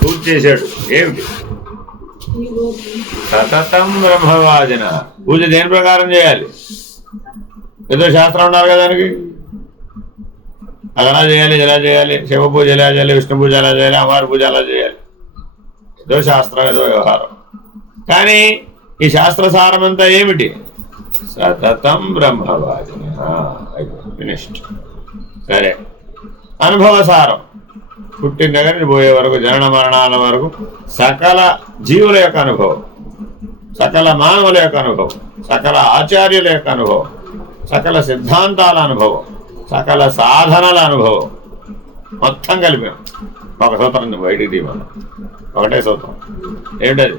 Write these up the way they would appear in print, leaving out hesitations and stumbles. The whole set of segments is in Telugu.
పూజ చేశాడు. ఏమిటి? సతతం బ్రహ్మవాదిన. పూజ దేని ప్రకారం చేయాలి? ఏదో శాస్త్రం ఉండాలి కదా దానికి. అలా చేయాలి, ఎలా చేయాలి, శివ పూజ ఎలా చేయాలి, విష్ణు పూజ ఎలా చేయాలి, అమ్మవారి పూజ ఎలా చేయాలి, ఏదో శాస్త్రం, ఏదో వ్యవహారం. కానీ ఈ శాస్త్రసారం అంతా ఏమిటి? సతతం బ్రహ్మవాదిన. ఫినిష్డ్. సరే, అనుభవసారం. పుట్టిన దగ్గర నుంచి పోయే వరకు, జనన మరణాల వరకు సకల జీవుల యొక్క అనుభవం, సకల మానవుల యొక్క అనుభవం, సకల ఆచార్యుల యొక్క అనుభవం, సకల సిద్ధాంతాల అనుభవం, సకల సాధనల అనుభవం మొత్తం కలిపాం. ఒక సూత్రం బయటికి తీయమని, ఒకటే సూత్రం. ఏమిటది?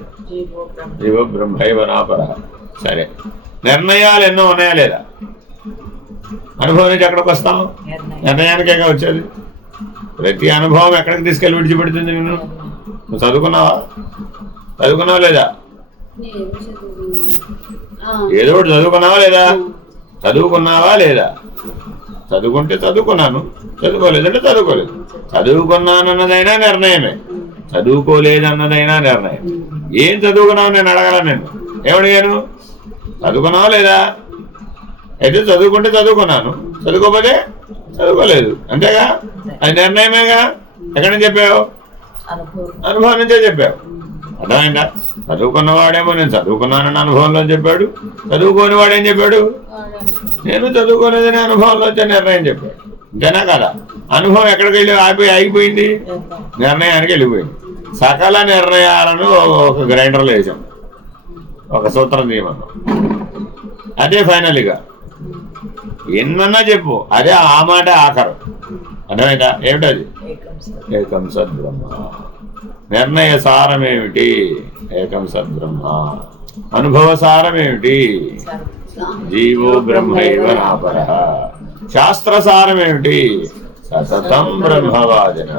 జీవో బ్రహ్మైవ నాపర. సరే, నిర్ణయాలు ఎన్నో ఉన్నాయా లేదా? అనుభవం నుంచి ఎక్కడికి వస్తాం? నిర్ణయానికేగా వచ్చేది. ప్రతి అనుభవం ఎక్కడికి తీసుకెళ్ళి విడిచిపెడుతుంది నిన్ను? నువ్వు చదువుకున్నావా? చదువుకున్నావా లేదా? ఏదో ఒకటి చదువుకున్నావా లేదా? చదువుకున్నావా లేదా? చదువుకుంటే చదువుకున్నాను, చదువుకోలేదంటే చదువుకోలేదు. చదువుకున్నానన్నదైనా నిర్ణయమే, చదువుకోలేదన్నదైనా నిర్ణయం. ఏం చదువుకున్నావు నేను అడగలను. నేను ఏమడిగాను? చదువుకున్నావా లేదా? అయితే చదువుకుంటే చదువుకున్నాను, చదువుకోకపోతే చదువుకోలేదు. అంతేగా, అది నిర్ణయమేగా. ఎక్కడ నుంచి చెప్పావు? అనుభవం నుంచే చెప్పావు. అర్థమైందా? చదువుకున్నవాడేమో నేను చదువుకున్నానన్న అనుభవంలో చెప్పాడు, చదువుకోని వాడేం చెప్పాడు? నేను చదువుకోలేదని అనుభవంలో నిర్ణయం చెప్పాడు. అంతేనా కదా? అనుభవం ఎక్కడికి వెళ్ళి ఆగిపోయింది? నిర్ణయానికి వెళ్ళిపోయింది. సకల నిర్ణయాలను ఒక గ్రైండర్లో వేసాం, ఒక సూత్రం తీయమన్నాం, అదే ఫైనల్గా. ఎన్నన్నా చెప్పు, అదే ఆ మాట ఆఖరు. అర్థమైందా? ఏమిటది? ఏకం సద్బ్రహ్మ. నిర్ణయ సారం ఏమిటి? ఏకం సద్బ్రహ్మ. అనుభవ సారం ఏమిటి? జీవో బ్రహ్మైవ నాపర. శాస్త్రసారం ఏమిటి? సతతం బ్రహ్మవాదిన.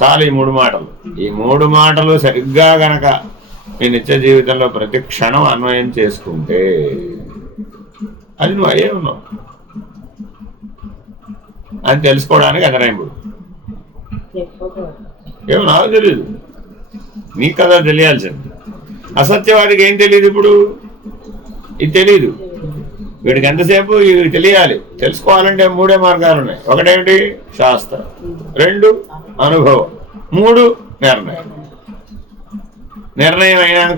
చాలు ఈ మూడు మాటలు. ఈ మూడు మాటలు సరిగ్గా గనక మీ నిత్య జీవితంలో ప్రతి క్షణం అన్వయం చేసుకుంటే అది నువ్వు అయ్యే ఉన్నావు అని తెలుసుకోవడానికి ఎదరైంపు. ఏమో నాకు తెలియదు, నీకు కదా తెలియాల్సింది. అసత్యవాదికి ఏం తెలియదు ఇప్పుడు? ఇది తెలీదు. వీడికి ఎంతసేపు ఇవి తెలియాలి. తెలుసుకోవాలంటే మూడే మార్గాలు ఉన్నాయి. ఒకటేమిటి? శాస్త్రం. రెండు అనుభవం. మూడు నిర్ణయం. నిర్ణయం అయినాక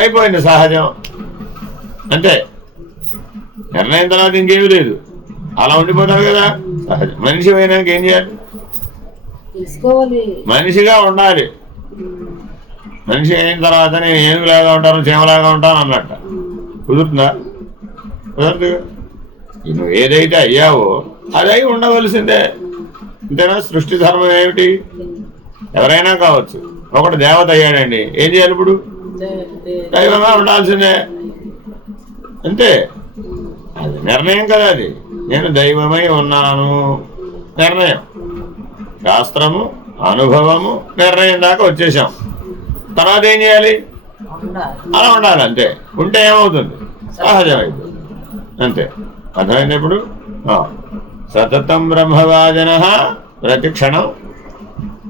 అయిపోయింది, సహజం. అంతే. నిర్ణయం తర్వాత ఇంకేమీ లేదు, అలా ఉండిపోతారు కదా. సహజం. మనిషి అయినాక ఏం చేయాలి? మనిషిగా ఉండాలి. మనిషి అయిన తర్వాత నేను ఏనుగులాగా ఉంటాను, చీమలాగా ఉంటాను అన్నట్ట. కుదురుతుందా? కుదరదు. నువ్వు ఏదైతే అయ్యావో అది అయి ఉండవలసిందే. అంతేనా? సృష్టి ధర్మం ఏమిటి? ఎవరైనా కావచ్చు. ఒకటి దేవత అయ్యాడండి, ఏం చేయాలి ఇప్పుడు? దైవంగా ఉండాల్సిందే. అంతే. అది నిర్ణయం కదా. అది నేను దైవమై ఉన్నాను నిర్ణయం. శాస్త్రము, అనుభవము, నిర్ణయం దాకా వచ్చేసాం. తర్వాత ఏం చేయాలి? అలా ఉండాలి. అంతే. ఉంటే ఏమవుతుంది? సహజం అయిపోతుంది. అంతే. అర్థమైంది ఇప్పుడు? సతతం బ్రహ్మవాదిన. ప్రతి క్షణం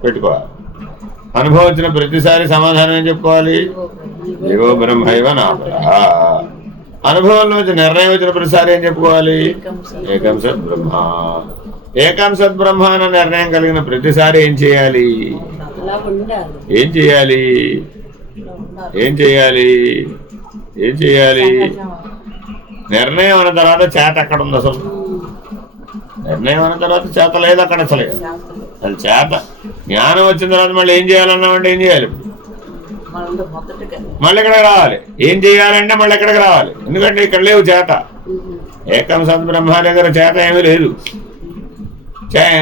పెట్టుకోవాలి. అనుభవం వచ్చిన ప్రతిసారి సమాధానం ఏం చెప్పుకోవాలి? జీవో బ్రహ్మైవ నాపర. అనుభవంలో వచ్చి నిర్ణయం వచ్చిన ప్రతిసారి ఏం చెప్పుకోవాలి? ఏకం సద్బ్రహ్మ. ఏకం సద్బ్రహ్మ అన్న నిర్ణయం కలిగిన ప్రతిసారి ఏం చేయాలి? ఏం చేయాలి? ఏం చేయాలి? ఏం చేయాలి? నిర్ణయం అన్న తర్వాత చేత ఎక్కడ ఉంది అసలు? నిర్ణయం అన్న తర్వాత చేత లేదు అక్కడ అసలు. అది చేత. జ్ఞానం వచ్చిన తర్వాత మళ్ళీ ఏం చేయాలన్నామంటే ఏం చేయాలి? మళ్ళీ ఇక్కడికి రావాలి. ఏం చేయాలంటే మళ్ళీ ఎక్కడికి రావాలి. ఎందుకంటే ఇక్కడ లేవు చేత. ఏకం సద్బ్రహ్మ దగ్గర చేత ఏమీ లేదు.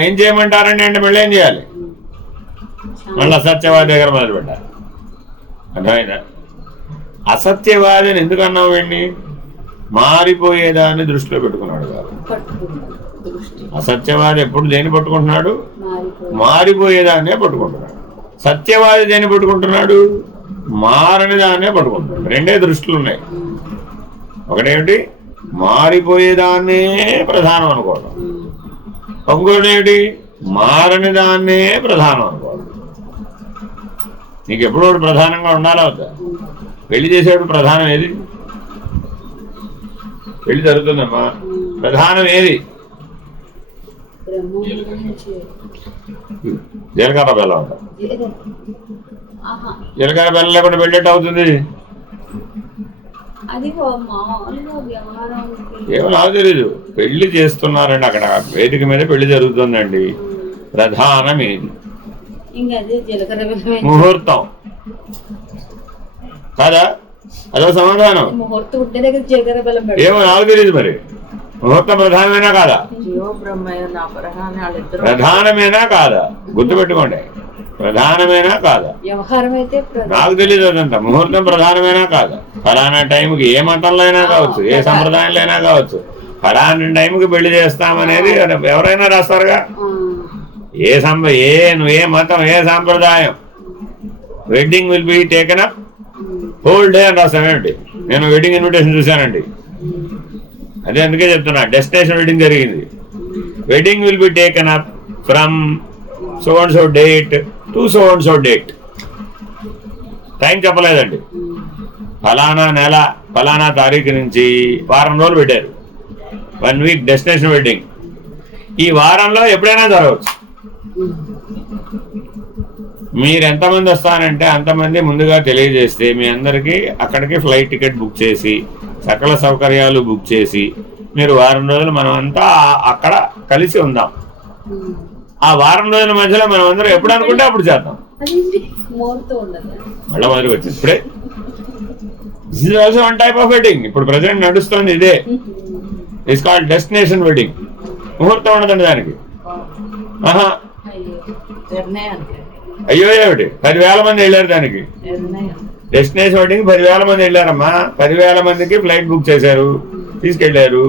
ఏం చేయమంటారండి అంటే మళ్ళీ ఏం చేయాలి? మళ్ళీ అసత్యవాది దగ్గర మొదలు పెట్టాలి. అర్థమైందా? అసత్యవాదిని ఎందుకు అన్నావు? వీడిని మారిపోయేదాన్ని దృష్టిలో పెట్టుకున్నాడు కాబట్టి. అసత్యవాది ఎప్పుడు దేన్ని పట్టుకుంటున్నాడు? మారిపోయేదాన్నే పట్టుకుంటున్నాడు. సత్యవాది దేన్ని పట్టుకుంటున్నాడు? మారని దాన్నే పట్టుకుంటున్నాడు. రెండే దృష్టిలు ఉన్నాయి. ఒకటేమిటి? మారిపోయేదాన్నే ప్రధానం అనుకోవడం. ఇంకోటి ఏమిటి, మారని దాన్నే ప్రధానం అనుకోవడం. నీకు ఎప్పుడు ఒకటి ప్రధానంగా ఉండాలా వద్దా? పెళ్లి చేసేప్పుడు ప్రధానం ఏది? పెళ్లి జరుగుతుందమ్మా, ప్రధానం ఏది? జీలకర్ర బెల్లం అంట. జీలకర్ర బెల్లం లేకుండా పెళ్ళేట అవుతుంది? ఏమో నాకు తెలీదు. పెళ్లి చేస్తున్నారండి, అక్కడ వేదిక మీద పెళ్లి జరుగుతుందండి. ప్రధానం ఏది? ముహూర్తం కాదా? అదో సమాధానం. ఏమో నాకు తెలీదు. మరి ముహూర్తం ప్రధానమేనా కాదా? ప్రధానమేనా కాదా? గుర్తుపెట్టుకోండి, ప్రధానమేనా కాదా? నాకు తెలియదు అదంతా. ముహూర్తం ప్రధానమేనా కాదా? ఫలానా టైంకి, ఏ మతంలో అయినా కావచ్చు, ఏ సంప్రదాయంలో అయినా కావచ్చు, ఫలానా టైంకి పెళ్లి చేస్తామనేది ఎవరైనా రాస్తారుగా. నువ్వు ఏ మతం, ఏ సాంప్రదాయం, wedding will be taken up whole day అని రాస్తామేమిటి? నేను వెడ్డింగ్ ఇన్విటేషన్ చూశానండి. అదే అందుకే చెప్తున్నా, డెస్టినేషన్ వెడ్డింగ్ జరిగింది. Wedding will be taken up from so and so date to so and so date. Time చెప్పలేదండి. ఫలానా నెల ఫలానా తారీఖు నుంచి వారం రోజులు పెట్టారు. 1 వీక్ డెస్టినేషన్ వెడ్డింగ్. ఈ వారంలో ఎప్పుడైనా జరగవచ్చు. మీరు ఎంతమంది వస్తానంటే అంతమంది ముందుగా తెలియజేస్తే మీ అందరికీ అక్కడికి ఫ్లైట్ టికెట్ బుక్ చేసి, సకల సౌకర్యాలు బుక్ చేసి, మీరు వారం రోజులు మనం అంతా అక్కడ కలిసి ఉందాం. ఆ వారం రోజుల మధ్యలో మనం అందరం ఎప్పుడు అనుకుంటే అప్పుడు చేద్దాం. మళ్ళీ మొదటికి వచ్చింది ఇప్పుడే. This is also one type of wedding. ఇప్పుడు ప్రజెంట్ నడుస్తుంది ఇదే. It's called destination wedding. ముహూర్తం ఉండదండి దానికి. ఆహా, అయ్యో ఏమిటి, 10,000 మంది వెళ్ళారు దానికి. డెస్టినేషన్ వెడ్డింగ్ 10,000 మంది వెళ్ళారమ్మా. 10,000 మందికి ఫ్లైట్ బుక్ చేశారు, తీసుకెళ్లారు.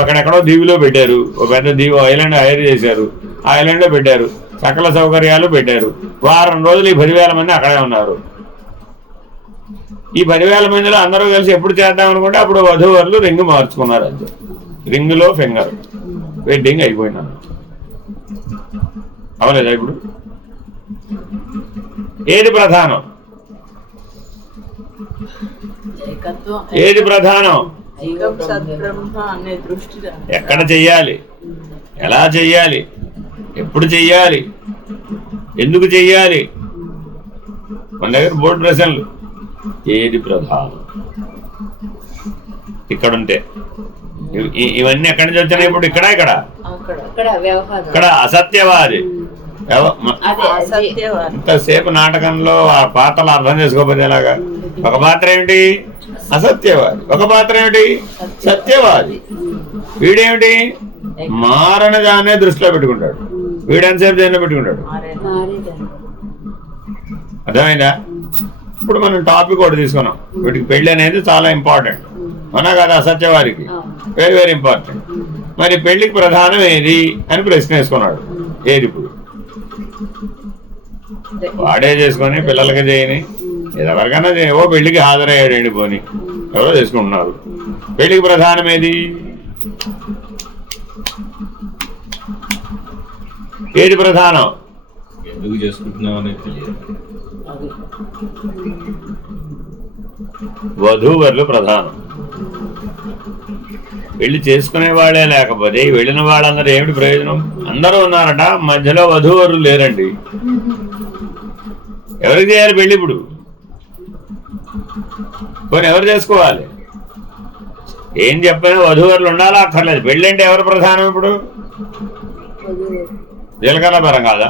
అక్కడెక్కడో దీవిలో పెట్టారు. ఒక పెద్ద దీవి ఐలాండ్ హైర్ చేశారు. ఆ ఐలాండ్ లో పెట్టారు, సకల సౌకర్యాలు పెట్టారు. వారం రోజులు ఈ 10,000 మంది అక్కడే ఉన్నారు. ఈ 10,000 మందిలో అందరూ కలిసి ఎప్పుడు చేద్దాం అనుకుంటే అప్పుడు వధూవరులు రింగ్ మార్చుకున్నారు. అంతే, రింగులో ఫింగర్, వెడ్డింగ్ అయిపోయినారు. అవలేదా? ఇప్పుడు ఏది ప్రధానం? ఏది ప్రధానం? ఎక్కడ చెయ్యాలి, ఎలా చెయ్యాలి, ఎప్పుడు చెయ్యాలి, ఎందుకు చెయ్యాలి? మన దగ్గర బోర్డు ప్రశ్నలు. ఏది ప్రధానం? ఇక్కడుంటే ఇవన్నీ ఎక్కడి నుంచి వచ్చినాయి? ఇప్పుడు ఇక్కడ అసత్యవాది. ఇంతసేపు నాటకంలో ఆ పాత్రలు అర్థం చేసుకోకపోతే ఎలాగా? ఒక పాత్ర ఏమిటి? అసత్యవాది. ఒక పాత్ర ఏమిటి? సత్యవాది. వీడేమిటి? మారని దాన్నే దృష్టిలో పెట్టుకుంటాడు. వీడెంతసేపు దేనిలో పెట్టుకుంటాడు? అర్థమైందా? ఇప్పుడు మనం టాపిక్ ఒకటి తీసుకున్నాం. వీటికి పెళ్లి అనేది చాలా ఇంపార్టెంట్, అవునా కదా? అసత్యవాదికి వెరీ వెరీ ఇంపార్టెంట్. మరి పెళ్లికి ప్రధానం ఏది అని ప్రశ్న వేసుకున్నాడు. ఏది? ఇప్పుడు వాడే చేసుకొని పిల్లలకి చేయని, ఎవరికైనా ఓ పెళ్లికి హాజరయ్యాడండి పోని, ఎవరో చేసుకుంటున్నారు. పెళ్లికి ప్రధానం ఏది? ఏది ప్రధానం? ఎందుకు చేసుకుంటున్నావు అనేది తెలియదు. వధూవరులు ప్రధానం. పెళ్లి చేసుకునే వాళ్ళే లేకపోతే వెళ్ళిన వాళ్ళందరూ ఏమిటి ప్రయోజనం? అందరూ ఉన్నారట, మధ్యలో వధూవరులు లేరండి. ఎవరికి చేయాలి పెళ్లి? ఇప్పుడు కొన్ని ఎవరు చేసుకోవాలి? ఏం చెప్పినా వధూవరులు ఉండాలా అక్కర్లేదు. పెళ్లి అంటే ఎవరు ప్రధానం? ఇప్పుడు జీలకర్ర బెల్లం కాదా?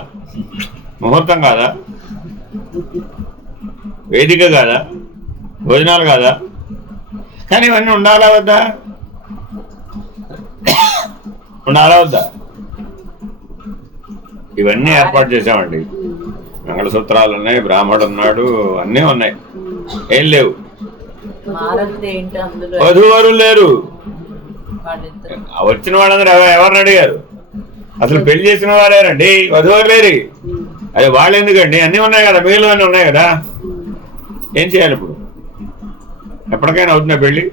ముహూర్తం కాదా? వేదిక కాదా? భోజనాలు కాదా? కానీ ఇవన్నీ ఉండాలా వద్దా? ఉండాలా వద్దా? ఇవన్నీ ఏర్పాటు చేసామండి. మంగళసూత్రాలు ఉన్నాయి, బ్రాహ్మడు ఉన్నాడు, అన్నీ ఉన్నాయి. ఏం లేవు? వధూవరులు లేరు. వచ్చిన వాళ్ళందరూ ఎవరిని అడిగారు? అసలు పెళ్లి చేసిన వారేనండి, వధూవరు లేరు. అది వాళ్ళు ఎందుకండి? అన్నీ ఉన్నాయి కదా, మిగిలిన అన్నీ ఉన్నాయి కదా. ఏం చేయాలి ఇప్పుడు? ఎప్పటికైనా అవుతుందా పెళ్ళి?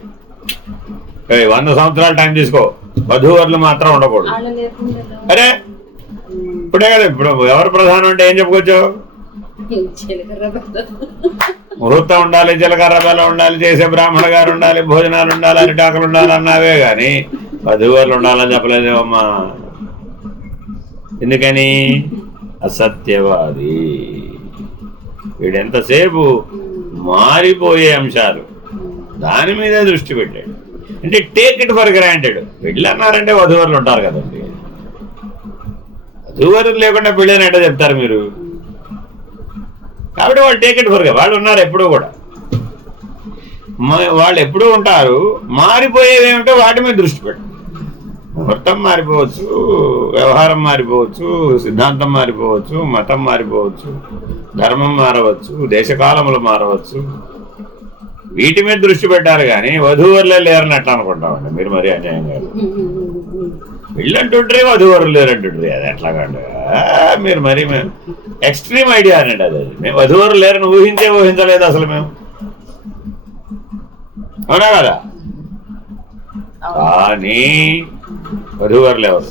100 సంవత్సరాలు టైం తీసుకో, వధూవరులు మాత్రం ఉండకూడదు. అరే ఇప్పుడే కదా, ఇప్పుడు ఎవరు ప్రధానం అంటే ఏం చెప్పుకోవచ్చు? ముహూర్తం ఉండాలి, జీలకర్ర బెల్లం ఉండాలి, చేసే బ్రాహ్మణ గారు ఉండాలి, భోజనాలు ఉండాలి, అరిటాకులు ఉండాలి అన్నావే కానీ వధూవరులు ఉండాలని చెప్పలేదేమమ్మా. ఎందుకని? అసత్యవాది. వీడెంతసేపు మారిపోయే అంశాలు దాని మీదే దృష్టి పెట్టాడు. అంటే టేక్ ఇట్ ఫర్ గ్రాంటెడ్. పెళ్ళి అన్నారంటే వధూవరులు ఉంటారు కదండి. వధూవరులు లేకుండా పెళ్ళి అని ఎట్లా చెప్తారు మీరు? కాబట్టి వాళ్ళు టేక్ ఇట్ ఫర్, వాళ్ళు ఉన్నారు ఎప్పుడూ కూడా, వాళ్ళు ఎప్పుడూ ఉంటారు. మారిపోయేది ఏమిటో వాటి మీద దృష్టి పెట్టండి. ముహూర్తం మారిపోవచ్చు, వ్యవహారం మారిపోవచ్చు, సిద్ధాంతం మారిపోవచ్చు, మతం మారిపోవచ్చు, ధర్మం మారవచ్చు, దేశకాలములు మారవచ్చు. వీటి మీద దృష్టి పెట్టాలి కానీ వధూవరులే లేరని ఎట్లా అనుకుంటామండి మీరు? మరీ అన్యాయం కాదు. వీళ్ళంటుండ్రే వధూవరులు లేరంటుండ్రి, అది ఎట్లాగండి మీరు? మరీ మేము ఎక్స్ట్రీమ్ ఐడియా అనండి అది. మేము వధూవరులు లేరని ఊహించలేదు అసలు మేము, అవునా కదా? కానీ వధూవరులు ఎవరు?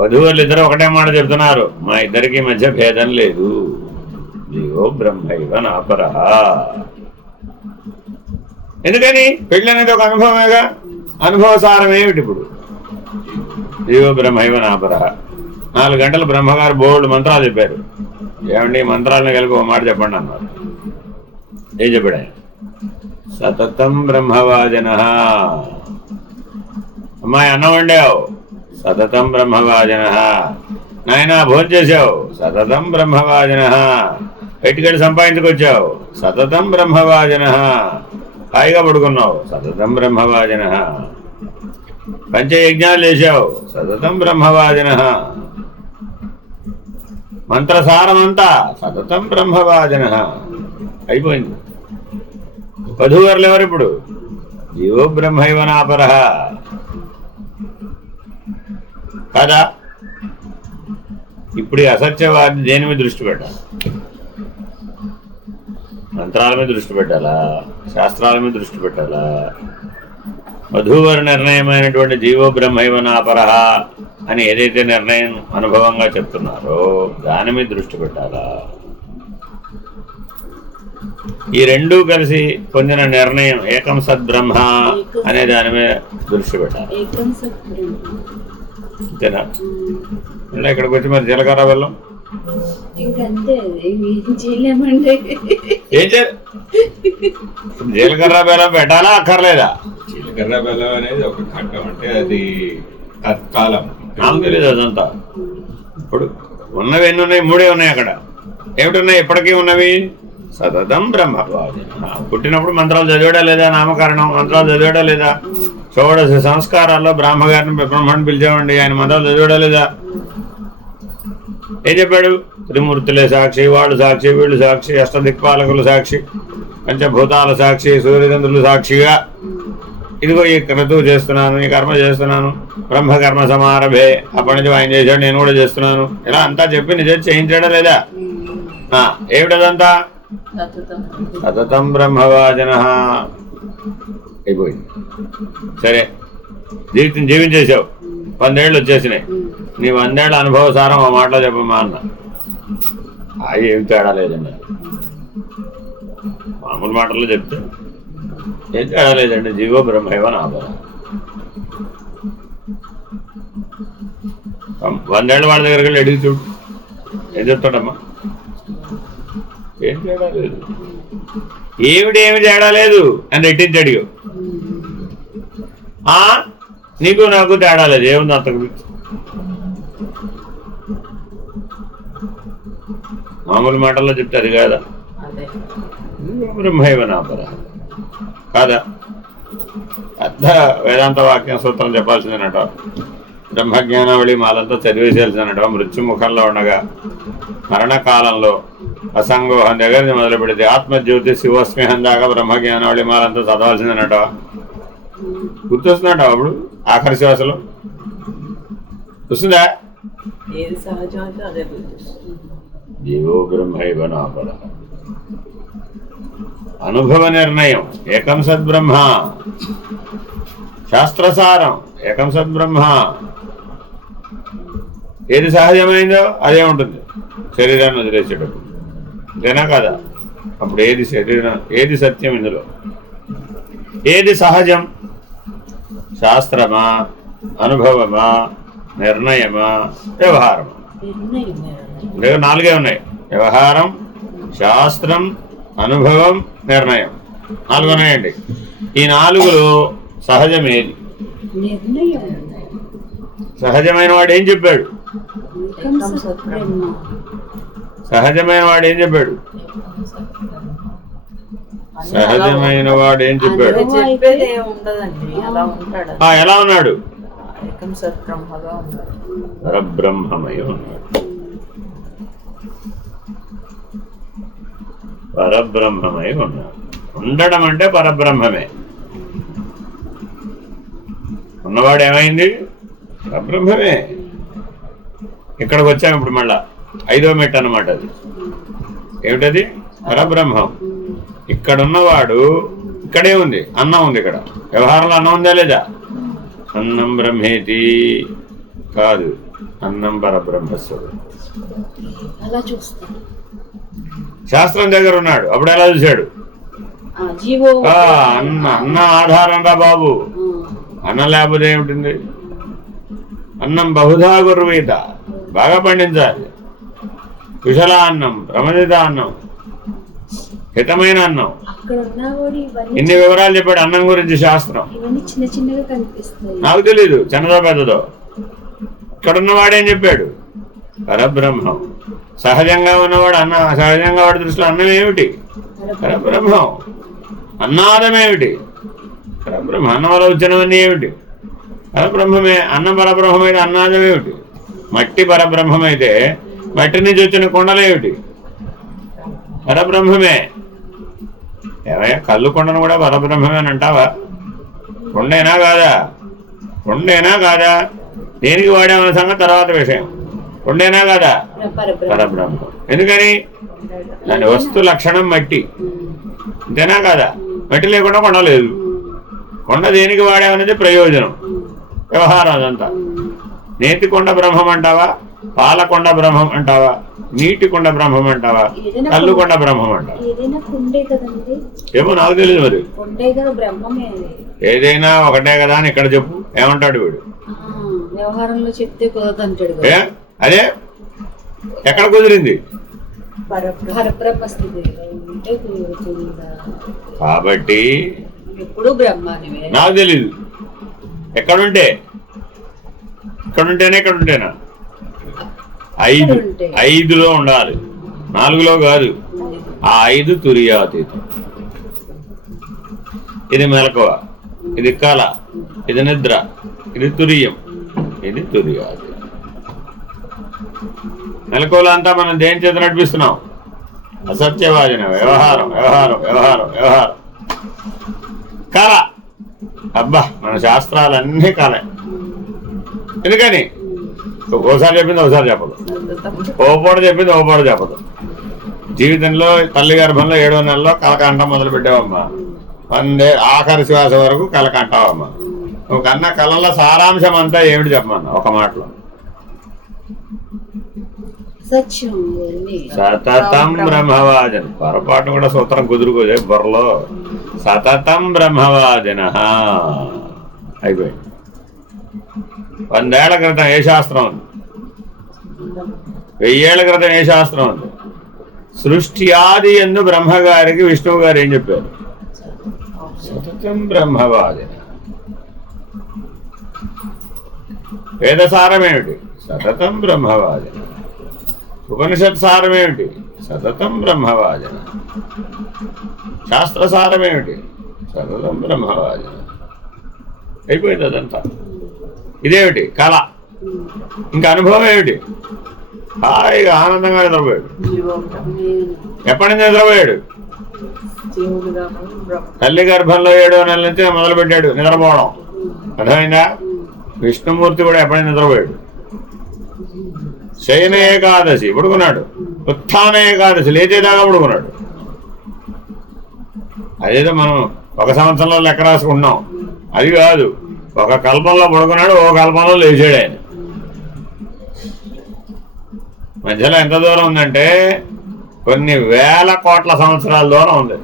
వధూవరులు ఇద్దరు ఒకటే మాట చెప్తున్నారు, మా ఇద్దరికి మధ్య భేదం లేదు. జీవో బ్రహ్మైవ నాపరః. ఎందుకని? పెళ్ళి అనేది ఒక అనుభవమేగా. అనుభవసారం ఏమిటి ఇప్పుడు? జీవో బ్రహ్మైవ నాపరః. 4 గంటలు బ్రహ్మగారు బోల్డ్ మంత్రాలు చెప్పారు. ఏమండి మంత్రాలను కలిపి ఒక మాట చెప్పండి అన్నారు. ఏం చెప్పాడు ఆయన? సతతం బ్రహ్మవాజనః. అమ్మాయి అన్నం వండావు, సతతం బ్రహ్మవాజనః. నాయన భోజనం చేసావు, సతతం బ్రహ్మవాజనః. పెట్టుకెళ్ళి సంపాదించుకొచ్చావు, సతతం బ్రహ్మవాజనః. హాయిగా పడుకున్నావు, సతతం బ్రహ్మవాజనః. పంచయజ్ఞాలు చేశావు, సతతం బ్రహ్మవాజనః. మంత్రసారమంతా సతతం బ్రహ్మవాజనః. అయిపోయింది. వధూవరులు ఎవరు ఇప్పుడు? జీవో బ్రహ్మైవ నాపరః కదా. ఇప్పుడు ఈ అసత్యవాది దేని మీద దృష్టి పెట్టాలి? మంత్రాల మీద దృష్టి పెట్టాలా? శాస్త్రాల మీద దృష్టి పెట్టాలా? వధూవరు నిర్ణయమైనటువంటి జీవో బ్రహ్మైవ నాపరః అని ఏదైతే నిర్ణయం అనుభవంగా చెప్తున్నారో దాని మీద దృష్టి పెట్టాలా? ఈ రెండూ కలిసి పొందిన నిర్ణయం ఏకం సద్బ్రహ్మ అనే దాని మీద దృష్టి పెట్టాలి. అంతేనా? ఇక్కడికి వచ్చి మరి జీలకర్ర బెల్లం ఏం చేయాలి? జీలకర్ర బెల్లం పెట్టాలా అక్కర్లేదా? జీలకర్ర బెల్లం అనేది ఒక ఘట్టం, అంటే అది తత్కాలం. నాకు తెలియదు అదంతా. ఇప్పుడు ఉన్నవి ఎన్ని ఉన్నాయి? 3 ఉన్నాయి. అక్కడ ఏమిటున్నాయి? ఇప్పటికీ ఉన్నవి సతతం బ్రహ్మవాజనః. పుట్టినప్పుడు మంత్రాలు చదివాడా లేదా? నామకరణం మంత్రాలు చదివాడా లేదా? షోడశ సంస్కారాల్లో బ్రహ్మగారిని బ్రహ్మని పిలిచామండి, ఆయన మంత్రాలు చదివాడా లేదా? ఏం చెప్పాడు? త్రిమూర్తులే సాక్షి, వాడు సాక్షి, వీళ్ళు సాక్షి, అష్టదిక్పాలకులు సాక్షి, పంచభూతాల సాక్షి, సూర్యచంద్రులు సాక్షిగా ఇదిగో ఈ క్రతువు చేస్తున్నాను, ఈ కర్మ చేస్తున్నాను, బ్రహ్మకర్మ సమారభే, అప్పటి నుంచి ఆయన చేశాడు, నేను కూడా చేస్తున్నాను, ఇలా అంతా చెప్పి నిజం చేయించాడా లేదా? ఏమిటదంతా? సతతం బ్రహ్మవాజనః. అయిపోయింది. సరే, జీవితం జీవించేసావు, 100 ఏళ్ళు వచ్చేసినాయి. నీ 100 ఏళ్ళ అనుభవ సారం ఆ మాటలో చెప్పమ్మా అన్న. ఏమి తేడా లేదండి. మామూలు మాటల్లో చెప్తే ఏం తేడా లేదండి. జీవో బ్రహ్మైవ నాపరః. 100 ఏళ్ళ వాళ్ళ దగ్గరికి వెళ్ళి అడిగి చూడు, ఏం చెప్తాడమ్మా? ఏం తేడా లేదు. ఏమి తేడా లేదు అని రెట్టించి అడిగావు. నీకు నాకు తేడా లేదు, ఏముంది అంతకు? మామూలు మాటల్లో చెప్తే అది కాదా? బ్రహ్మైవ నాపరః కాదా? పెద్ద వేదాంత వాక్యం సూత్రం చెప్పాల్సిందనట. బ్రహ్మజ్ఞానావళి మాలంతా చదివేసేయాల్సినట. మృత్యుముఖంలో ఉండగా మరణకాలంలో అసంగోహం దగ్గర నుంచి మొదలు పెడితే ఆత్మజ్యోతి శివస్మేహం దాకా బ్రహ్మజ్ఞానావళి మాలంతా చదవాల్సిందనట. గుర్తొస్తుందట అప్పుడు ఆఖరి శ్వాసలో? వస్తుందా? జీవో బ్రహ్మైవ నాపరః. అనుభవ నిర్ణయం ఏకం సద్బ్రహ్మ, శాస్త్రసారం ఏకం సద్బ్రహ్మ. ఏది సహజమైందో అదే ఉంటుంది శరీరాన్ని వదిలేసేటప్పుడు, అంతేనా కదా? అప్పుడు ఏది శరీరం, ఏది సత్యం, ఇందులో ఏది సహజం? శాస్త్రమా, అనుభవమా, నిర్ణయమా, వ్యవహారమా? లేక నాలుగే ఉన్నాయి: వ్యవహారం, శాస్త్రం, అనుభవం, నిర్ణయం. 4 ఉన్నాయండి. ఈ 4లో సహజమేది? సహజమైన వాడు ఏం చెప్పాడు? సహజమైన వాడు ఏం చెప్పాడు? సహజమైన వాడు ఏం చెప్పాడు? ఎలా ఉన్నాడు? పరబ్రహ్మమై ఉన్నాడు. పరబ్రహ్మమై ఉన్నాడు. ఉండడం అంటే పరబ్రహ్మమే. ఉన్నవాడు ఏమైంది? పరబ్రహ్మమే. ఇక్కడికి వచ్చాము ఇప్పుడు మళ్ళా 5వ మెట్టు అన్నమాట. అది ఏమిటది? పరబ్రహ్మం. ఇక్కడున్నవాడు ఇక్కడే ఉంది. అన్నం ఉంది ఇక్కడ. వ్యవహారంలో అన్నం ఉందా లేదా? అన్నం బ్రహ్మేతి కాదు, అన్నం పరబ్రహ్మస్వరూపం. శాస్త్రం దగ్గర ఉన్నాడు. అప్పుడు ఎలా చూశాడు? అన్న ఆధారం రా బాబు. అన్నం లేకపోతే ఏమిటింది? అన్నం బహుధా గుర్వీత, బాగా పండించాలి. కుశల అన్నం, ప్రమదిత అన్నం, హితమైన అన్నం. ఇన్ని వివరాలు చెప్పాడు అన్నం గురించి శాస్త్రం. నాకు తెలీదు చిన్నదో పెద్దదో. ఇక్కడున్నవాడేం చెప్పాడు? పరబ్రహ్మం. సహజంగా ఉన్నవాడు అన్న, సహజంగా వాడి దృష్టిలో అన్నం ఏమిటి? పరబ్రహ్మం. అన్నాదమేమిటి? పరబ్రహ్మ. అన్నం వల్ల వచ్చినవన్నీ ఏమిటి? పరబ్రహ్మమే. అన్నం పరబ్రహ్మైతే అన్నాదం ఏమిటి? మట్టి పరబ్రహ్మమైతే మట్టి నుంచి వచ్చిన కొండలేమిటి? పరబ్రహ్మమే. ఏమయ్యా, కళ్ళు కొండను కూడా పరబ్రహ్మమే అని అంటావా? కొండేనా కాదా? కొండేనా కాదా? దేనికి వాడామన్న సంగతి తర్వాత విషయం. కొండేనా కాదా? పరబ్రహ్మం. ఎందుకని? దాని వస్తు లక్షణం మట్టి, అంతేనా కాదా? మట్టి లేకుండా కొండ లేదు. కొండ దేనికి వాడామనేది ప్రయోజనం, వ్యవహారం అదంతా. నేతి కొండ బ్రహ్మం అంటావా? పాలకొండ బ్రహ్మం అంటావా? నీటి కొండ బ్రహ్మం అంటావా? కళ్ళు కొండ బ్రహ్మం అంటావా? ఏమో నాకు తెలియదు. మరి ఏదైనా ఒకటే కదా అని ఇక్కడ చెప్పు. ఏమంటాడు వీడు? వ్యవహారంలో చెప్తే కుదరదంటాడు. అదే ఎక్కడ కుదిరింది? కాబట్టి ఎప్పుడు బ్రహ్మానివే. నాకు తెలీదు. ఎక్కడుంటే ఇక్కడుంటేనే ఇక్కడుంటేనా? 5లో ఉండాలి, 4లో కాదు. ఆ 5 తురియాతీతం. ఇది మెలకువ, ఇది కళ, ఇది నిద్ర, ఇది తురియం, ఇది తురియాతీతం. మెలకువలో అంతా మనం దేని చేత నడిపిస్తున్నాం? అసత్యవాదిన వ్యవహారం, వ్యవహారం, వ్యవహారం, వ్యవహారం. కళ. అబ్బా, మన శాస్త్రాలన్నీ కళ. ఎందుకని? ఓసారి చెప్పింది ఒకసారి చెప్పదు, ఓపాడు చెప్పింది ఓపాడు చెప్పదు. జీవితంలో తల్లి గర్భంలో 7వ నెలలో కలకంఠం మొదలు పెట్టావమ్మా. ఆఖరి శ్వాస వరకు కలకంటావమ్మా. నువ్వు కన్నా కళల సారాంశం అంతా ఏమిటి చెప్పమన్నా ఒక మాటలో? సతతం బ్రహ్మవాదిన. పొరపాటు కూడా సూత్రం కుదురుకోదే బుర్రలో. సతతం బ్రహ్మవాదిన. అయిపోయింది. 100 ఏళ్ల క్రితం ఏ శాస్త్రం ఉంది? 1000 ఏళ్ల క్రితం ఏ శాస్త్రం ఉంది? సృష్టి ఆది ఎందు బ్రహ్మగారికి విష్ణువు గారు ఏం చెప్పారు? సతతం బ్రహ్మవాదిన. వేదసారం ఏమిటి? సతతం బ్రహ్మవాదిన. ఉపనిషత్ సారం ఏమిటి? సతతం బ్రహ్మవాదిన. శాస్త్రసారం ఏమిటి? సతతం బ్రహ్మవాదిన. అయిపోయింది అదంతా. ఇదేమిటి? కళ. ఇంకా అనుభవం ఏమిటి? హాయిగా ఆనందంగా నిద్రపోయాడు. ఎప్పటి నుంచి నిద్రపోయాడు? తల్లి గర్భంలో 7వ నెల నుంచి మొదలుపెట్టాడు నిద్రపోవడం. అర్థమైందా? విష్ణుమూర్తి కూడా ఎప్పటి నిద్రపోయాడు? శయన ఏకాదశి పడుకున్నాడు. ఉత్థాన ఏకాదశి లేచేదాకా పడుకున్నాడు. అదేదో మనం ఒక సంవత్సరంలో లెక్క రాసుకుంటున్నాం, అది కాదు. ఒక కల్పంలో పడుకున్నాడు, ఓ కల్పంలో లేచాడు ఆయన. మధ్యలో ఎంత దూరం ఉందంటే కొన్ని వేల కోట్ల సంవత్సరాల దూరం ఉంది.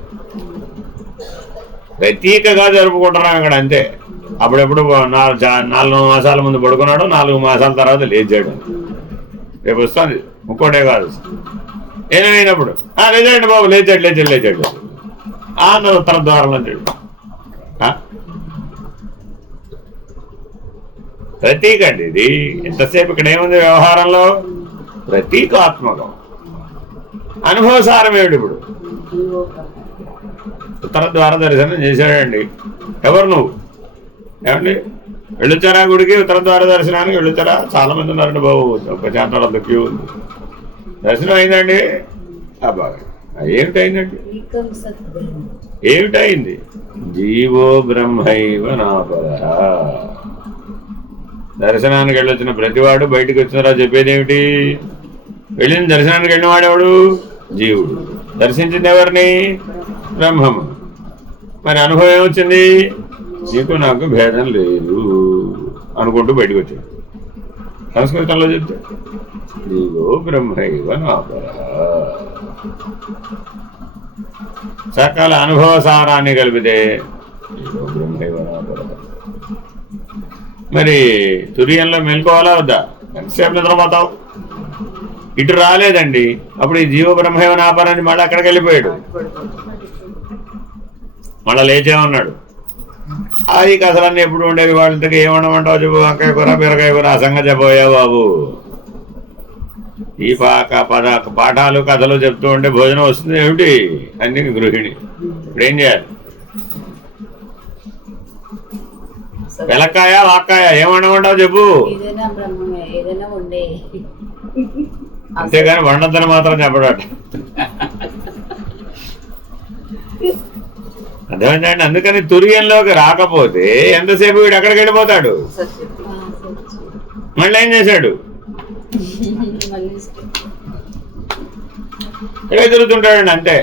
ప్రతీకగా జరుపుకుంటున్నాం ఇక్కడ అంతే. అప్పుడెప్పుడు 4 మాసాల ముందు పడుకున్నాడు, 4 మాసాల తర్వాత లేచాడు. రేపు వస్తుంది ఇంకోటే కాదు. ఏమైనప్పుడు లేచాడు బాబు, లేచాడు ఉత్తర ద్వారంలో చెడు. ప్రతీక అండి ఇది. ఎంతసేపు ఇక్కడ ఏముంది వ్యవహారంలో? ప్రతీకాత్మకం. అనుభవసారం ఏమిటి? ఇప్పుడు ఉత్తర ద్వార దర్శనం చేశాడండి. ఎవరు నువ్వు? ఏమండి వెళ్ళొచ్చారా గుడికి? ఉత్తర ద్వార దర్శనానికి వెళ్ళొచ్చారా? చాలా మంది ఉన్నారండి బాబు, ప్రశాంతంలో క్యూ ఉంది. దర్శనం అయిందండి. బాగా ఏమిటైందండి? ఏమిటైంది? జీవో బ్రహ్మైవ నాపరః. దర్శనానికి వెళ్ళొచ్చిన ప్రతివాడు బయటకు వచ్చినారా చెప్పేది ఏమిటి? వెళ్ళిన దర్శనానికి వెళ్ళిన వాడెవడు? జీవుడు. దర్శించింది ఎవరిని? బ్రహ్మము. మరి అనుభవం ఏమొచ్చింది? నీకు నాకు భేదం లేదు అనుకుంటూ బయటకు వచ్చాడు. సంస్కృతంలో చెప్తే జీవో బ్రహ్మైవ నాపరః. సకల అనుభవ సారాన్ని కలిపితే జీవో బ్రహ్మైవ నాపరః. మరి తుర్యంలో మెలుకోవాలా వద్దా? ఎంతసేపు నిద్రపోతావు? ఇటు రాలేదండి. అప్పుడు ఈ జీవ బ్రహ్మైవ నాపరాన్ని మళ్ళీ అక్కడికి వెళ్ళిపోయాడు. మళ్ళీ లేచేమన్నాడు. ఈ కథలన్నీ ఎప్పుడు ఉండేవి వాళ్ళకి. ఏమనమంటావు చెప్పు? వంకాయ కూర, బీరకాయ కూర, ఆ సంగతి చెప్పబోయా బాబు. ఈ పాఠాలు కథలు చెప్తూ ఉంటే భోజనం వస్తుంది ఏమిటి? అన్ని గృహిణి. ఇప్పుడు ఏం చేయాలి? వెలక్కాయ వాక్కాయ ఏమనమంటావు చెప్పు? అంతేగాని వండద్దని మాత్రం చెప్పడట. అర్థమైందండి. అందుకని తుర్యంలోకి రాకపోతే ఎంతసేపు వీడు ఎక్కడికి వెళ్ళిపోతాడు? మళ్ళీ ఏం చేశాడు? ఇక్కడే తిరుగుతుంటాడండి అంతే.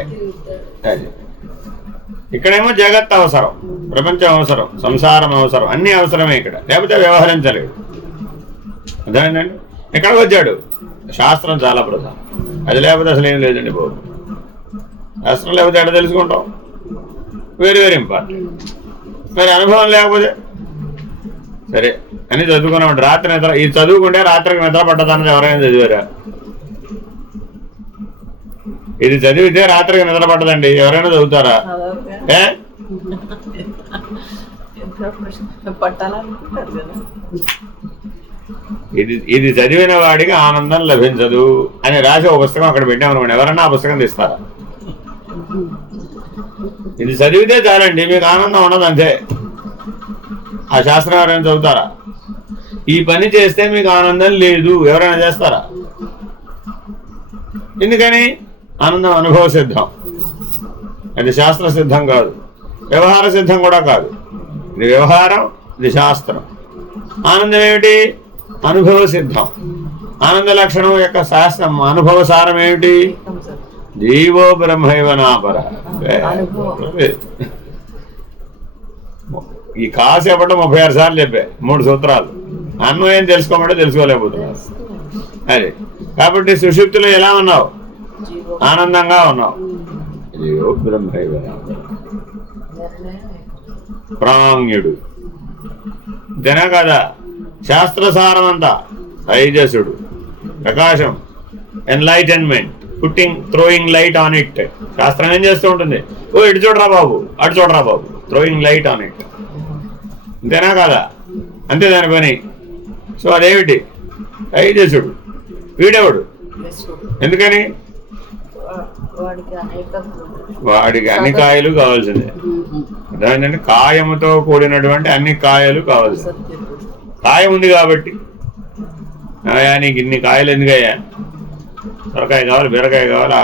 ఇక్కడేమో జగత్ అవసరం, ప్రపంచం అవసరం, సంసారం అవసరం, అన్ని అవసరమే ఇక్కడ. లేకపోతే వ్యవహరించలేడు. అర్థమైందండి. ఎక్కడికి వచ్చాడు? శాస్త్రం చాలా ప్రధానం. అది లేకపోతే అసలు ఏం లేదండి బాబు. శాస్త్రం లేకపోతే ఎక్కడ తెలుసుకుంటాం? Very very important. మరి అనుభవం లేకపోతే సరే అని చదువుకున్నామంటే రాత్రి నిద్ర, ఇది చదువుకుంటే రాత్రికి నిద్ర పట్టదన్నది ఎవరైనా చదివారా? ఇది చదివితే రాత్రికి నిద్ర పట్టదండి. ఎవరైనా చదువుతారా? ఇది చదివిన వాడికి ఆనందం లభించదు అని రాసి ఒక పుస్తకం అక్కడ పెట్టామనుకోండి, ఎవరన్నా ఆ పుస్తకం తీస్తారా? ఇది చదివితే చాలండి, మీకు ఆనందం ఉండదు అంతే. ఆ శాస్త్రం ఎవరైనా చదువుతారా? ఈ పని చేస్తే మీకు ఆనందం లేదు ఎవరైనా చేస్తారా? ఎందుకని? ఆనందం అనుభవ సిద్ధం, అది శాస్త్ర సిద్ధం కాదు, వ్యవహార సిద్ధం కూడా కాదు. ఇది వ్యవహారం, ఇది శాస్త్రం. ఆనందం ఏమిటి? అనుభవ సిద్ధం. ఆనంద లక్షణం యొక్క శాస్త్రం అనుభవ సారం ఏమిటి? జీవో బ్రహ్మైవ నాపరః. ఈ కాసేపట 36 సార్లు చెప్పా, 3 సూత్రాలు. అన్వయం తెలుసుకోమంటే తెలుసుకోలేకపోతున్నారు. అది కాబట్టి సుషుప్తిలో ఎలా ఉన్నావు? ఆనందంగా ఉన్నావు. జీవో బ్రహ్మైవ నాపరః. ప్రాంగ్యుడు అంతేనా కదా? శాస్త్రసారం అంతా తైజసుడు, ప్రకాశం, enlightenment, throwing light on it. శాస్త్రం ఏం చేస్తూ ఉంటుంది? ఓ ఇటు చూడరా బాబు, అటు చూడరా బాబు, థ్రోయింగ్ లైట్ ఆన్ ఇట్. అంతేనా కదా? అంతే దాని పని. సో అదేమిటి? తైజసుడు. వీడెవడు? ఎందుకని? వాడికి అన్ని కాయలు కావాల్సిందే. అదేంటంటే కాయముతో కూడినటువంటి అన్ని కాయలు కావాల్సిందే. కాయం ఉంది కాబట్టి. నీకు ఇన్ని కాయలు ఎందుకయ్యా? సొరకాయ కావాలి, బీరకాయ కావాలి,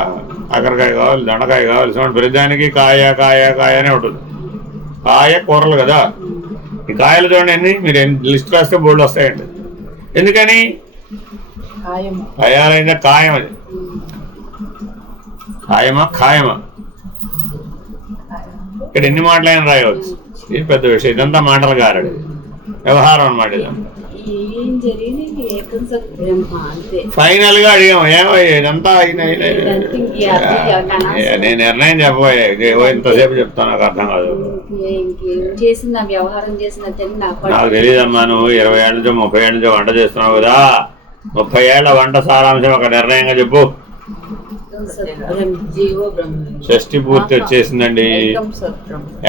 కాకరకాయ కావాలి, దొండకాయ కావాలి. సో ప్రతిదానికి కాయ కాయ కాయ అనే ఉంటుంది. కాయ కూరలు కదా. ఈ కాయలు చూడండి ఎన్ని, మీరు లిస్ట్ రాస్తే బోర్డు వస్తాయండి. ఎందుకని? కాయాలైందా? కాయం. అది కాయమా ఖాయమా? ఇక్కడ ఎన్ని మాటలైనా రాయవచ్చు. ఇది పెద్ద విషయం. ఇదంతా మాటలు గారడి వ్యవహారం అన్నమాట. ఇదంతా ఏం జరిగింది ఏకం సత్ బ్రహ్మ అంతే. ఫైనల్ గా అడిగాం ఏమో ఇదంతా నేను నిర్ణయం చెప్పబోయే ఇంతసేపు చెప్తాను, నాకు అర్థం కాదు. ఇంకేం చేసిందా వ్యవహారం చేసినట్టు నాకు తెలియదమ్మా. నువ్వు 20 ఏళ్ళ నుంచి 30 ఏళ్ళ నుంచి వంట చేస్తున్నావు కదా, 30 ఏళ్ల వంట సారాంశం ఒక నిర్ణయంగా చెప్పు. షష్ఠి పూర్తి వచ్చేసిందండి.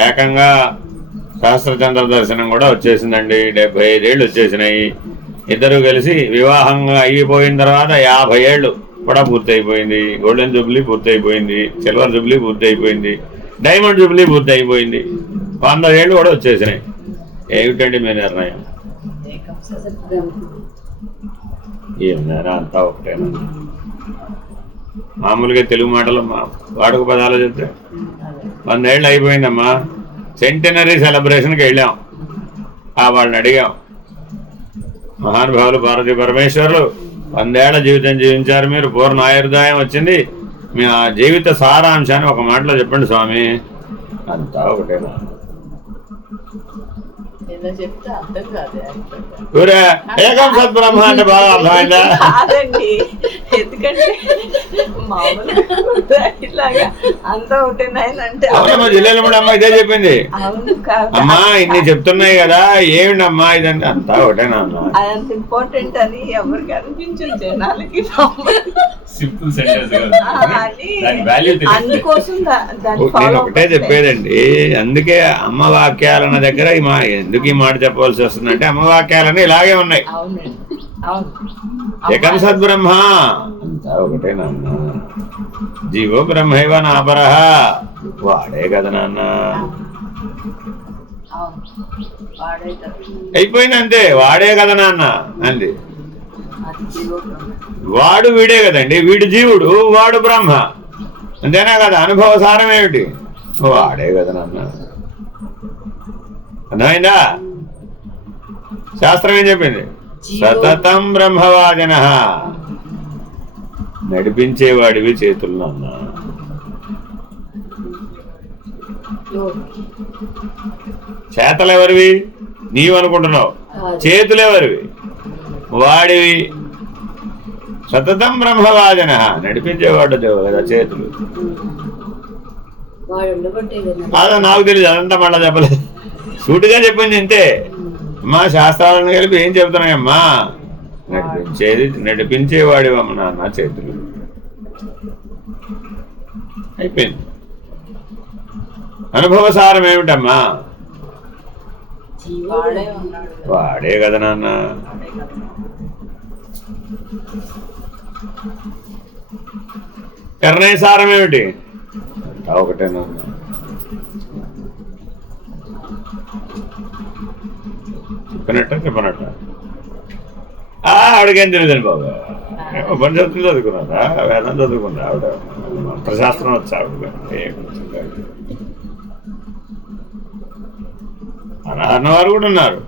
ఏకంగా శాస్త్రచంద్ర దర్శనం కూడా వచ్చేసిందండి. 75 ఏళ్ళు వచ్చేసినాయి. ఇద్దరు కలిసి వివాహంగా అయిపోయిన తర్వాత 50 ఏళ్ళు కూడా పూర్తి అయిపోయింది. గోల్డెన్ జూబ్లీ పూర్తి అయిపోయింది, సిల్వర్ జూబ్లీ పూర్తి అయిపోయింది, డైమండ్ జూబ్లీ పూర్తి అయిపోయింది. 100 ఏళ్ళు కూడా వచ్చేసినాయి. ఏమిటండి మీ నిర్ణయం? ఏమన్నారా అంతా ఒకటేనా? మామూలుగా తెలుగు మాటలమ్మా, వాడుక పదాలు చెప్తే 100 ఏళ్ళు అయిపోయిందమ్మా. సెంటనరీ సెలబ్రేషన్కి వెళ్ళాం, వాళ్ళని అడిగాం. మహానుభావులు భారతీ పరమేశ్వరులు 100 ఏళ్ల జీవితం జీవించారు మీరు, పూర్ణ ఆయుర్దాయం వచ్చింది, మీ ఆ జీవిత సారాంశాన్ని ఒక మాటలో చెప్పండి స్వామి. అంతా ఒకటేనా? ఏకం సద్బ్రహ్మ అంటే బాగా అర్థమైందా? ఎందుకంటే అవునమ్మా, జిల్లాలో కూడా అమ్మ ఇదే చెప్పింది. అమ్మా ఇన్ని చెప్తున్నాయి కదా, ఏమిటమ్మా ఇదంటే అంతా ఒకటేనా అమ్మా? అంత ఇంపార్టెంట్ అని ఎవరికి అనిపించదు జనాలకి. అందుకోసం నేను ఒకటే చెప్పేదండి. అందుకే అమ్మ వాక్యాలన్న దగ్గర ఎందుకు ఈ మాట చెప్పవలసి వస్తుందంటే, అమ్మ వాక్యాలన్నీ ఇలాగే ఉన్నాయి. ఏకం సద్బ్రహ్మ అంతా ఒకటేనా? జీవో బ్రహ్మైవ నాపరః, వాడే కదా నాన్న. అయిపోయింది అంతే, వాడే కదా నాన్న అంది. వాడు వీడే కదండి, వీడు జీవుడు, వాడు బ్రహ్మ, అంతేనా కదా? అనుభవ సారం ఏమిటి? వాడే కదా నాన్న. అర్థమైందా? శాస్త్రం ఏం చెప్పింది? సతతం బ్రహ్మవాదిన, నడిపించేవాడివి చేతుల్లో అన్న. చేతలు ఎవరివి? నీవు అనుకుంటున్నావు. చేతులు ఎవరివి? వాడివి. సతతం బ్రహ్మవాదిన, నడిపించేవాడు కదా చేతులు. అదే నాకు తెలియదు, అదంతా మళ్ళా చెప్పలేదు, సూటిగా చెప్పింది ఇంతే. అమ్మా శాస్త్రాలను కలిపి ఏం చెప్తున్నాయమ్మా? నడిపించేవాడివమ్మ నాన్న చేతులు. అయిపోయింది. అనుభవ సారం ఏమిటమ్మా? వాడే కదా నాన్న. నిర్ణయ సారం ఏమిటి? ఒకటే నాన్న. చెప్పనట్ట ఆవిడకేం తెలియదండి బాబు. ఉపనిషత్తులు చదువుకున్నారా, వేదం చదువుకున్నా ఆవిడ, మంత్రశాస్త్రం వచ్చా ఆవిడ. అన్నవారు కూడా ఉన్నారు.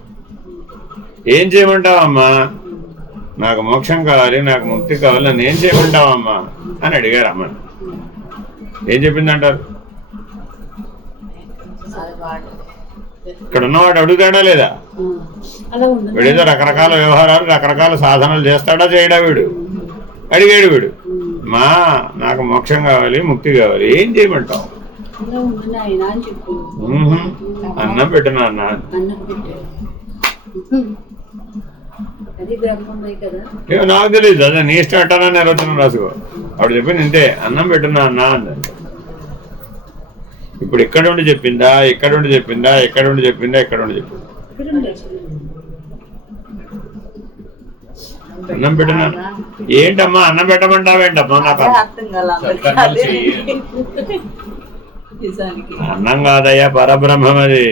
ఏం చేయమంటావమ్మా? నాకు మోక్షం కావాలి, నాకు ముక్తి కావాలి, నన్ను ఏం చేయమంటావమ్మా అని అడిగారు అమ్మని. ఏం చెప్పిందంటారు? ఇక్కడ ఉన్నవాడు అడుగుతాడా లేదా? వీడేదో రకరకాల వ్యవహారాలు, రకరకాల సాధనలు చేస్తాడా చేయడా? వీడు అడిగాడు. వీడు మా నాకు మోక్షం కావాలి, ముక్తి కావాలి, ఏం చేయమంటావు? అన్నం పెట్టినా అన్న. నాకు తెలియదు, అదే నీ ఇష్టం ఎట్టానా నిర్వచనం రాసుకో. ఆవిడ చెప్పింది ఇంతే, అన్నం పెట్టినా అన్న అందండి. ఇప్పుడు ఇక్కడ ఉండి చెప్పిందా, ఇక్కడ ఉండి చెప్పిందా, ఎక్కడ ఉండి చెప్పిందా, ఎక్కడ ఉండి చెప్పిందా? అన్నం పెట్టినా. ఏంటమ్మా అన్నం పెట్టమంటావేంటమ్మా? నాకు అన్నం కాదయ్యా, పరబ్రహ్మం అది.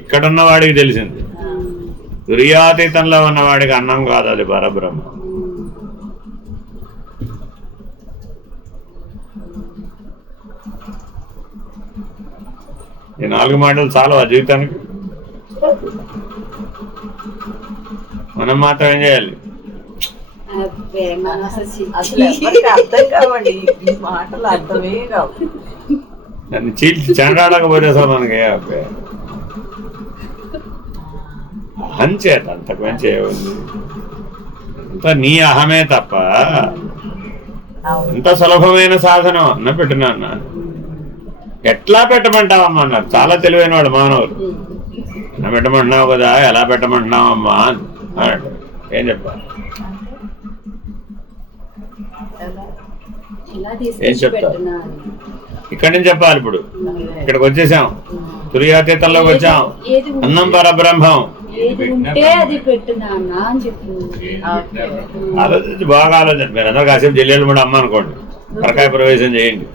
ఇక్కడున్న వాడికి తెలిసింది, తుర్యాతీతంలో ఉన్నవాడికి అన్నం కాదు, అది పరబ్రహ్మం. ఈ 4 మాటలు చాలు ఆ జీవితానికి. మనం మాత్రం ఏం చేయాలి? అసలు ఎవరికి అర్థం కావండి ఈ మాటలు, అర్థమే కావు. నన్ను చీల్చి చెండాడకపోతే అసలు మనకి అహంచేత అంతకు మంచి ఏముంది, అంత నీ అహమే తప్ప ఇంత సులభమైన సాధనం అన్న పెట్టినా అన్న. ఎట్లా పెట్టమంటావమ్మా అన్నారు, చాలా తెలివైన వాడు మానవులు. అన్న పెట్టమంటున్నావు కదా, ఎలా పెట్టమంటున్నావమ్మా అన్నాడు. ఏం చెప్పాలి, ఏం చెప్తారు? ఇక్కడి నుంచి చెప్పాలి. ఇప్పుడు ఇక్కడికి వచ్చేసాం, తురియాతీతంలోకి వచ్చాం. అన్నం పరబ్రహ్మం ఆలోచించి బాగా ఆలోచన. మీరు అందరూ కాసేపు జిల్లేలు కూడా అమ్మ అనుకోండి, పరకాయ ప్రవేశం చేయండి.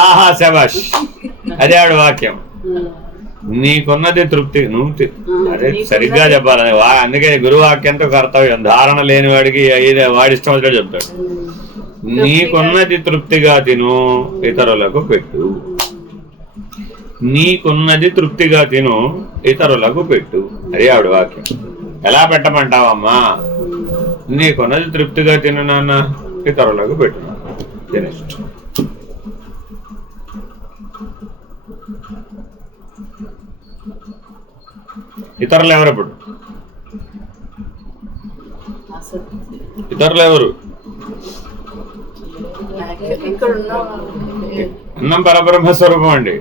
ఆహా శబాష్, అదే ఆవిడ వాక్యం. నీకున్నది తృప్తి, నువ్వు అదే సరిగ్గా చెప్పాలని. అందుకే గురువాక్యంతో కర్తవ్యం. ధారణ లేని వాడికి వాడి ఇష్టం వచ్చినట్టు చెప్తాడు. నీకున్నది తృప్తిగా తిను, ఇతరులకు పెట్టు. నీకున్నది తృప్తిగా తిను, ఇతరులకు పెట్టు. అదే ఆవిడ వాక్యం. ఎలా పెట్టమంటావమ్మా? నీకున్నది తృప్తిగా తిను నాన్న, ఇతరులకు పెట్టు. తినేస్ట్ ఇతరులు ఎవరు? ఇప్పుడు ఇతరులు ఎవరు? అన్నం పరబ్రహ్మ స్వరూపం అండి.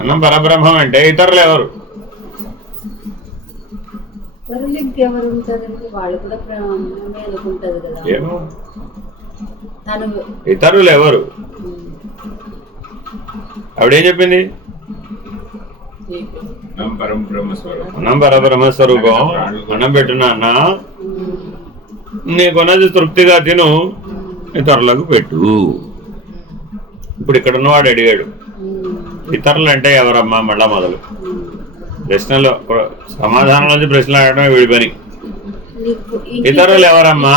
అన్నం పరబ్రహ్మం అంటే ఇతరులు ఎవరు? ఏమో ఇతరులు ఎవరు? ఆవిడేం చెప్పింది? అన్నం పరబ్రహ్మ స్వరూపం. అన్నం పెట్టినా అన్న, నీకున్నది తృప్తిగా తిను, ఇతరులకు పెట్టు. ఇప్పుడు ఇక్కడ ఉన్నవాడు అడిగాడు, ఇతరులు అంటే ఎవరమ్మా? మళ్ళా మొదలు ప్రశ్నలో సమాధానం నుంచి ప్రశ్నలు అడగడమే వీడి పని. ఇతరులు ఎవరమ్మా?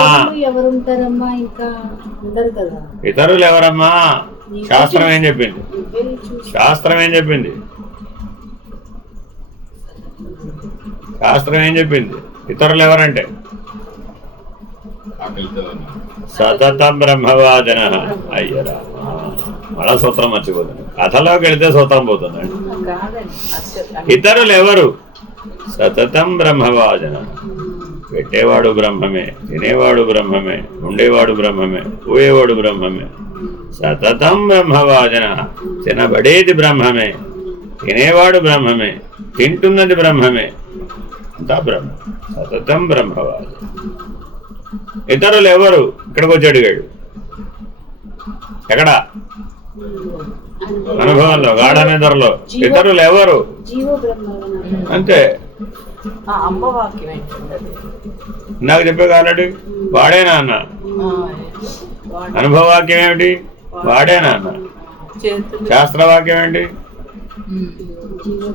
ఇతరులు ఎవరమ్మా? శాస్త్రం ఏం చెప్పింది? శాస్త్రం ఏం చెప్పింది? శాస్త్రం ఏం చెప్పింది? ఇతరులు ఎవరంటే సతత బ్రహ్మవాదన. అయ్యరా, మళ్ళా సూత్రం మర్చిపోతుంది. కథలోకి వెళితే సూత్రం పోతుందండి. ఇతరులు ఎవరు? సతతం బ్రహ్మవాదన. పెట్టేవాడు బ్రహ్మమే, తినేవాడు బ్రహ్మమే, ఉండేవాడు బ్రహ్మమే, పోయేవాడు బ్రహ్మమే. సతతం బ్రహ్మవాదన. తినబడేది బ్రహ్మమే, తినేవాడు బ్రహ్మమే, తింటున్నది బ్రహ్మమే, అంతా బ్రహ్మ. సతతం బ్రహ్మవాదన. ఇతరులు ఎవరు? ఇక్కడికి వచ్చి అడిగాడు. ఎక్కడ? అనుభవంలో, గాఢ నిద్రలో. ఇతరులు ఎవరు? అంతే. నాకు చెప్పే కాలడు వాడేనా అన్న? అనుభవవాక్యం ఏమిటి? వాడేనా అన్న? శాస్త్రవాక్యం ఏంటి?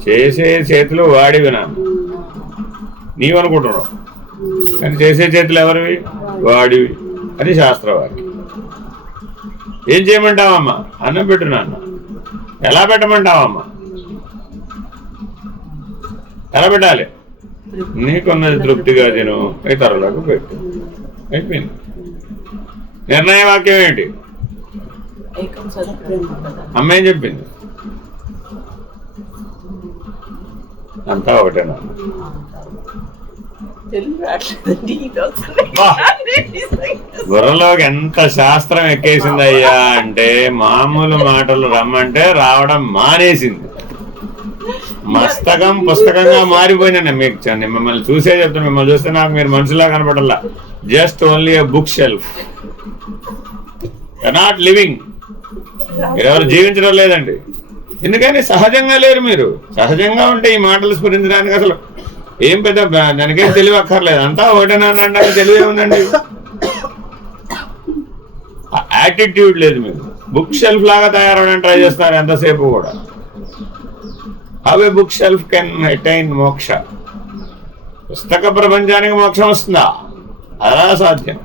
చేసే చేతులు వాడివి నాన్న, నీవనుకుంటున్నావు. కానీ చేసే చేతులు ఎవరివి? వాడివి. అది శాస్త్రవాక్యం. ఏం చేయమంటావమ్మా? అన్నం పెట్టు నాన్న. ఎలా పెట్టమంటావమ్మా? ఎలా పెట్టాలి? నీకున్నది తృప్తిగా తిను, ఇతరులకు పెట్టు. అయిపోయింది. నిర్ణయ వాక్యం ఏంటి? అమ్మ ఏం చెప్పింది? అంతా ఒకటేనా? బుర్రలోకి ఎంత శాస్త్రం ఎక్కేసిందయ్యా అంటే, మామూలు మాటలు రమ్మంటే రావడం మానేసింది. మస్తకం పుస్తకంగా మారిపోయినా. మీకు మిమ్మల్ని చూసే చెప్తాను. మిమ్మల్ని చూస్తే నాకు మీరు మనుషులా కనపడల్లా. Just only a bookshelf. Not living. మీరెవరు జీవించడం లేదండి. ఎందుకని సహజంగా లేరు మీరు. సహజంగా ఉంటే ఈ మాటలు స్ఫురించడానికి అసలు ఏం పెద్ద దానికేం తెలివి అక్కర్లేదు. అంతా ఒకటేనా? తెలివే ఉందండి. యాటిట్యూడ్ లేదు మీకు. బుక్ షెల్ఫ్ లాగా తయారవడానికి ట్రై చేస్తున్నారు ఎంతసేపు కూడా. How A book shelf can attain మోక్ష? పుస్తక ప్రపంచానికి మోక్షం వస్తుందా? అలా సాధ్యం.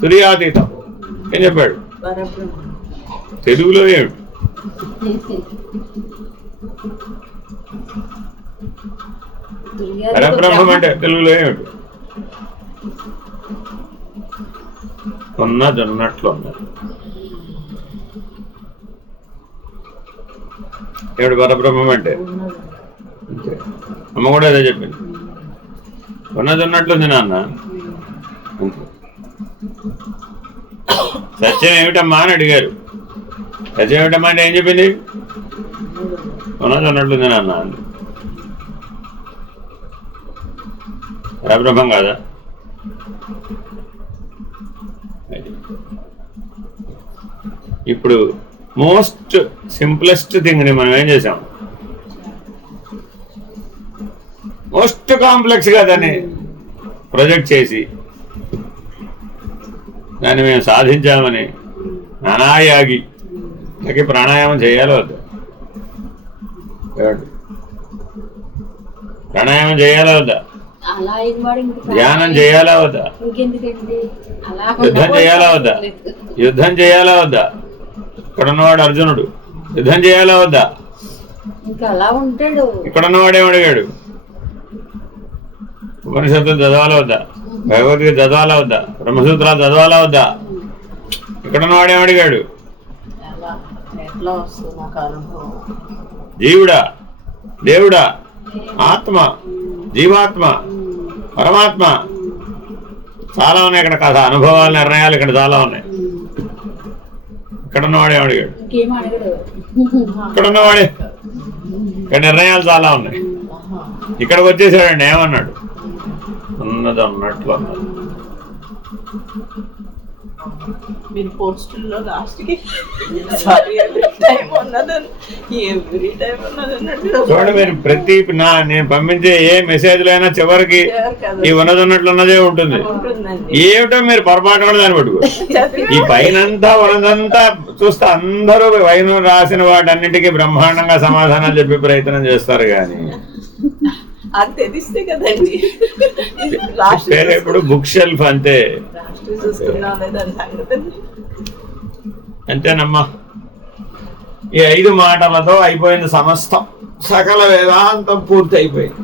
తురియాతీతం ఏం చెప్పాడు? తెలుగులో ఏమిటి? పరబ్రహ్మం అంటే తెలుగులో ఏమిటి? ఉన్నదన్నట్లు ఉన్నది. ఏమిటి పరబ్రహ్మం అంటే? అంతే. అమ్మ కూడా అదే చెప్పింది, ఉన్నదన్నట్లుంది నాన్న. అంతే. సత్యం ఏమిటమ్మా అని అడిగారు. సత్యం ఏమిటమ్మా అంటే ఏం చెప్పింది? ఉన్నదన్నట్లుంది నాన్న అంది. పరబ్రహ్మం కాదా? ఇప్పుడు మోస్ట్ సింప్లెస్ట్ థింగ్ని మనం ఏం చేసాం? మోస్ట్ కాంప్లెక్స్గా దాన్ని ప్రొజెక్ట్ చేసి దాన్ని మేము సాధించామని నానాయాగి ప్రాణాయామం చేయాలో వద్దా? ప్రాణాయామం చేయాలా వద్దా? ధ్యానం చేయాలా వద్దా? యుద్ధం చేయాలా వద్దా? యుద్ధం చేయాలా వద్దా? ఇక్కడ ఉన్నవాడు అర్జునుడు యుద్ధం చేయాలా వద్దా? ఇక్కడ ఉన్నవాడు ఏమడిగాడు? ఉపనిషత్తులు చదవాలా వద్దా? భగవద్గీత చదవాలా వద్దా? బ్రహ్మసూత్రాలు చదవాలా వద్దా? ఇక్కడ ఉన్నవాడు ఏమడిగాడు? జీవుడా, దేవుడా, ఆత్మ, జీవాత్మ, పరమాత్మ చాలా ఉన్నాయి ఇక్కడ. కథ, అనుభవాలు, నిర్ణయాలు ఇక్కడ చాలా ఉన్నాయి. ఇక్కడ ఉన్నవాడే అడిగాడు. ఇక్కడ ఉన్నవాడే ఇక్కడ నిర్ణయాలు చాలా ఉన్నాయి. ఇక్కడికి వచ్చేసాడండి, ఏమన్నాడు? ఉన్నది అన్నట్లు అన్నాడు. మీరు పోస్టుల్లో లాస్ట్కి టైం ఉన్నదని ఎవ్రీ టైం ఉన్నదన్నట్టు చూడండి, మీరు ప్రతి నేను పంపించే ఏ మెసేజ్లో అయినా చివరికి ఈ ఉన్నది ఉన్నట్లు ఉన్నదే ఉంటుంది. ఏమిటో మీరు పొరపాటు కూడా దాన్ని పట్టుకో. ఈ పైనంతా ఉన్నదంతా చూస్తే అందరూ పైన రాసిన వాటన్నిటికీ బ్రహ్మాండంగా సమాధానాలు చెప్పే ప్రయత్నం చేస్తారు. కానీ అది తెలిస్తే కదండి ఇప్పుడు బుక్ షెల్ఫ్ అంతే. అంతేనమ్మా. ఈ 5 మాటలతో అయిపోయింది సమస్తం. సకల వేదాంతం పూర్తి అయిపోయింది.